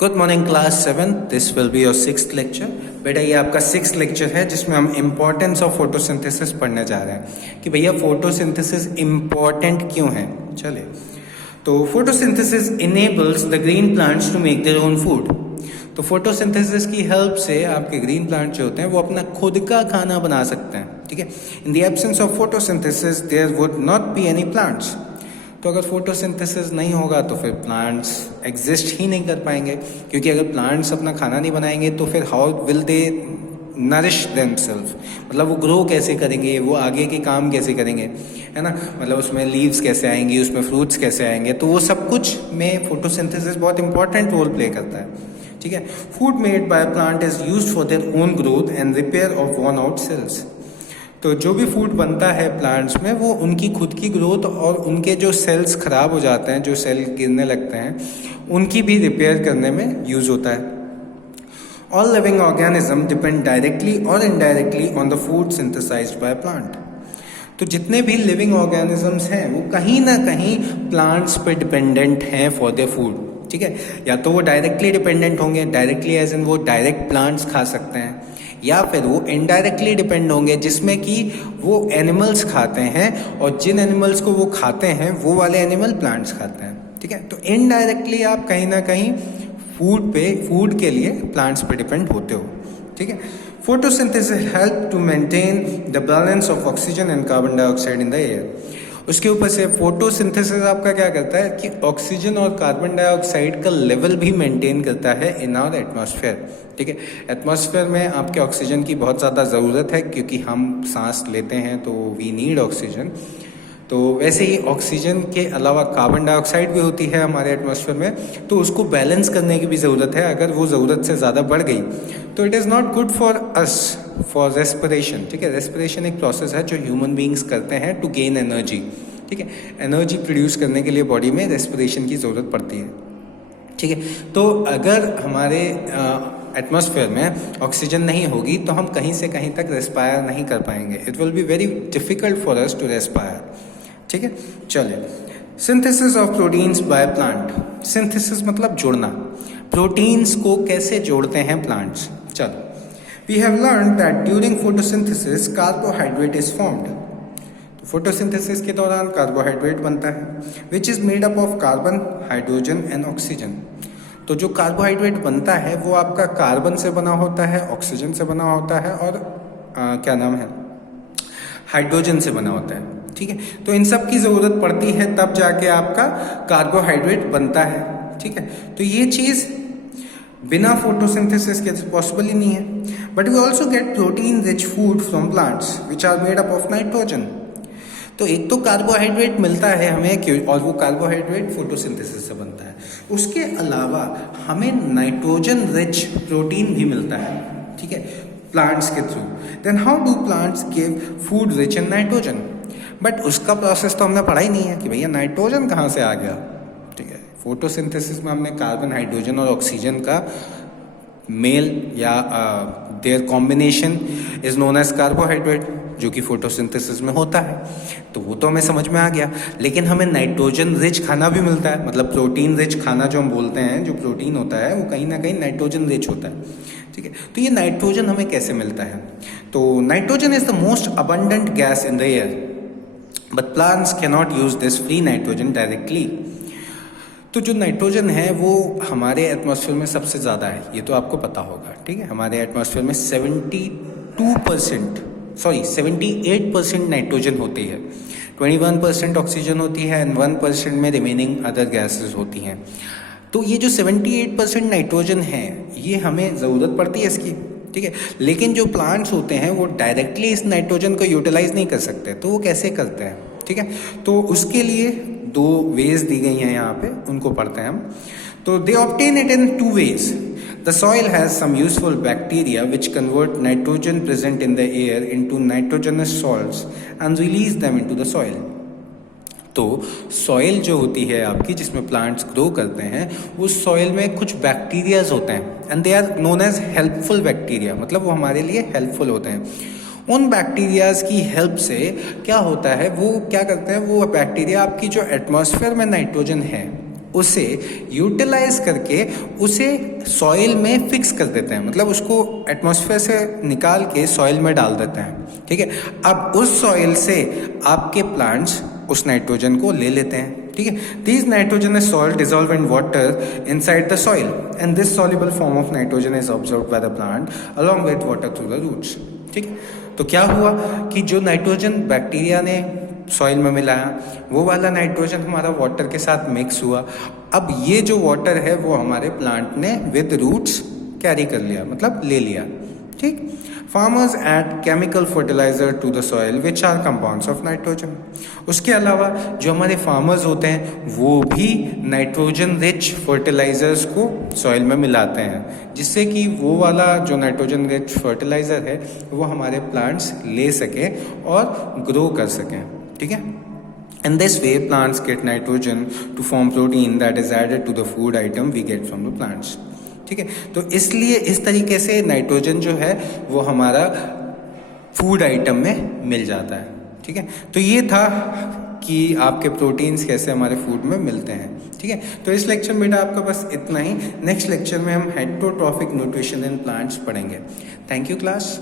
Good morning class 7। This will be your 6th lecture. बेटा ये आपका 6th लेक्चर है जिसमें हम इम्पोर्टेंस ऑफ फोटोसिंथेसिस पढ़ने जा रहे हैं कि भैया फोटोसिंथेसिस इम्पोर्टेंट क्यों है। चलिए, तो photosynthesis enables the green plants to make their own food. तो फोटोसिंथेसिस की हेल्प से आपके ग्रीन प्लांट जो होते हैं वो अपना खुद का खाना बना सकते हैं। ठीक है, in the absence of photosynthesis there would not be any plants. तो अगर फोटोसिंथेसिस नहीं होगा तो फिर प्लांट्स एग्जिस्ट ही नहीं कर पाएंगे, क्योंकि अगर प्लांट्स अपना खाना नहीं बनाएंगे तो फिर how will they nourish themself, मतलब वो ग्रो कैसे करेंगे, वो आगे के काम कैसे करेंगे, है ना। मतलब उसमें लीव्स कैसे आएंगी, उसमें फ्रूट्स कैसे आएंगे, तो वो सब कुछ में फोटोसिंथेसिस बहुत इंपॉर्टेंट रोल प्ले करता है। ठीक है, food made by plant is used for their own growth and repair of worn out sales. तो जो भी फूड बनता है प्लांट्स में वो उनकी खुद की ग्रोथ और उनके जो सेल्स खराब हो जाते हैं, जो सेल गिरने लगते हैं, उनकी भी रिपेयर करने में यूज होता है। All living organism depend directly और indirectly on the food synthesized by plant. तो जितने भी लिविंग ऑर्गेनिजम्स हैं वो कहीं ना कहीं प्लांट्स पे डिपेंडेंट हैं फॉर देयर फूड। ठीक है, या तो वो डायरेक्टली डिपेंडेंट होंगे, डायरेक्टली एज इन वो डायरेक्ट प्लांट्स खा सकते हैं, या फिर वो इनडायरेक्टली डिपेंड होंगे जिसमें कि वो एनिमल्स खाते हैं और जिन एनिमल्स को वो खाते हैं वो वाले एनिमल प्लांट्स खाते हैं। ठीक है, तो इनडायरेक्टली आप कहीं ना कहीं फूड के लिए प्लांट्स पे डिपेंड होते हो। ठीक है, photosynthesis help to maintain the balance of oxygen and carbon dioxide in the air. उसके ऊपर से फोटोसिंथेसिस आपका क्या करता है कि ऑक्सीजन और कार्बन डाइऑक्साइड का लेवल भी मेंटेन करता है इन आवर एटमॉस्फेयर। ठीक है, एटमॉस्फेयर में आपके ऑक्सीजन की बहुत ज़्यादा ज़रूरत है क्योंकि हम सांस लेते हैं तो वी नीड ऑक्सीजन। तो वैसे ही ऑक्सीजन के अलावा कार्बन डाइऑक्साइड भी होती है हमारे एटमॉस्फेयर में, तो उसको बैलेंस करने की भी ज़रूरत है। अगर वो ज़रूरत से ज़्यादा बढ़ गई तो it is not good for us for respiration. ठीक है, रेस्पिरेशन एक प्रोसेस है जो ह्यूमन बींग्स करते हैं टू गेन एनर्जी। ठीक है, एनर्जी प्रोड्यूस करने के लिए बॉडी में रेस्पिरेशन की ज़रूरत पड़ती है। ठीक है, तो अगर हमारे एटमॉस्फेयर में ऑक्सीजन नहीं होगी तो हम कहीं से कहीं तक रेस्पायर नहीं कर पाएंगे। It will be very difficult for us to respire. ठीक है, चलिए, synthesis of proteins by plant. Synthesis मतलब जोड़ना, प्रोटीन्स को कैसे जोड़ते हैं प्लांट्स। चलो, we have learn that during photosynthesis carbohydrate is formed. Photosynthesis के दौरान कार्बोहाइड्रेट बनता है which is made up of carbon, hydrogen and oxygen. तो जो कार्बोहाइड्रेट बनता है वो आपका कार्बन से बना होता है, ऑक्सीजन से बना होता है और क्या नाम है, हाइड्रोजन से बना होता है। ठीक है, तो इन सब की ज़रूरत पड़ती है तब जाके आपका कार्बोहाइड्रेट बनता है। ठीक है, तो ये चीज़ बिना फोटोसिंथेसिस के पॉसिबल ही नहीं है। But we also get protein rich food from plants which are made up of nitrogen. तो एक तो कार्बोहाइड्रेट मिलता है हमें क्यों, और वो कार्बोहाइड्रेट फोटोसिंथेसिस से बनता है। उसके अलावा हमें नाइट्रोजन रिच प्रोटीन भी मिलता है। ठीक है, प्लांट्स के थ्रू। Then how do plants give food rich in nitrogen. But उसका प्रोसेस तो हमने पढ़ा ही नहीं है कि भैया नाइट्रोजन कहाँ से आ गया। ठीक है, फोटोसिंथेसिस में हमने कार्बन, हाइड्रोजन और ऑक्सीजन का मेल या their combination is known as carbohydrate, जो कि फोटोसिंथेसिस में होता है। तो वो तो हमें समझ में आ गया, लेकिन हमें नाइट्रोजन रिच खाना भी मिलता है। मतलब प्रोटीन रिच खाना जो हम बोलते हैं, जो प्रोटीन होता है वो कहीं ना कहीं नाइट्रोजन रिच होता है। ठीक है, तो ये नाइट्रोजन हमें कैसे मिलता है। तो nitrogen is the most abundant gas in the air, but plants cannot use this free nitrogen directly. तो जो नाइट्रोजन है वो हमारे एटमॉस्फेयर में सबसे ज़्यादा है, ये तो आपको पता होगा। ठीक है, हमारे एटमॉस्फेयर में 78% नाइट्रोजन होती है, 21% ऑक्सीजन होती है एंड 1% में रिमेनिंग अदर गैसेस होती हैं। तो ये जो 78% नाइट्रोजन है ये हमें ज़रूरत पड़ती है इसकी। ठीक है, लेकिन जो प्लांट्स होते हैं वो डायरेक्टली इस नाइट्रोजन को यूटिलाइज नहीं कर सकते। तो वो कैसे करते हैं। ठीक है, तो उसके लिए 2 वेज दी गई हैं यहाँ पे, उनको पढ़ते हैं हम। तो they obtain it in 2 ways. The soil has some useful bacteria which convert nitrogen present in the air into nitrogenous salts and release them into the soil. तो सॉइल जो होती है आपकी, जिसमें प्लांट्स ग्रो करते हैं, उस सॉइल में कुछ बैक्टीरियाज होते हैं and they are known as helpful bacteria, मतलब वो हमारे लिए हेल्पफुल होते हैं। उन बैक्टीरियाज की हेल्प से क्या होता है, वो क्या करते हैं, वो बैक्टीरिया आपकी जो एटमॉस्फेयर में नाइट्रोजन है उसे यूटिलाइज करके उसे सॉइल में फिक्स कर देते हैं, मतलब उसको एटमॉस्फेयर से निकाल के सॉइल में डाल देते हैं, ठीक है। अब उस सॉइल से आपके प्लांट्स उस नाइट्रोजन को ले लेते हैं, ठीक है। This nitrogen is salt dissolve in water inside the soil and this soluble form of nitrogen is observed by the plant along with water through the roots, ठीक है। तो क्या हुआ कि जो नाइट्रोजन बैक्टीरिया ने सॉइल में मिलाया, वो वाला नाइट्रोजन हमारा वाटर के साथ मिक्स हुआ। अब ये जो वाटर है वो हमारे प्लांट ने विद रूट्स कैरी कर लिया, मतलब ले लिया, ठीक। Farmers add chemical fertiliser to the soil which are compounds of nitrogen. उसके अलावा जो हमारे फार्मर्स होते हैं वो भी नाइट्रोजन रिच फर्टिलाइजर्स को सॉइल में मिलाते हैं, जिससे कि वो वाला जो नाइट्रोजन रिच फर्टिलाइजर है वो हमारे प्लांट्स ले सकें और ग्रो कर सकें, ठीक है। In this way, plants get nitrogen to form protein that is added to the food item we get from the plants. ठीक है, तो इसलिए इस तरीके से नाइट्रोजन जो है वो हमारा फूड आइटम में मिल जाता है, ठीक है। तो ये था कि आपके प्रोटीन्स कैसे हमारे फूड में मिलते हैं, ठीक है। तो इस लेक्चर में बेटा आपका बस इतना ही। नेक्स्ट लेक्चर में हम हेटेरोट्रॉफिक न्यूट्रिशन इन प्लांट्स पढ़ेंगे। Thank you class.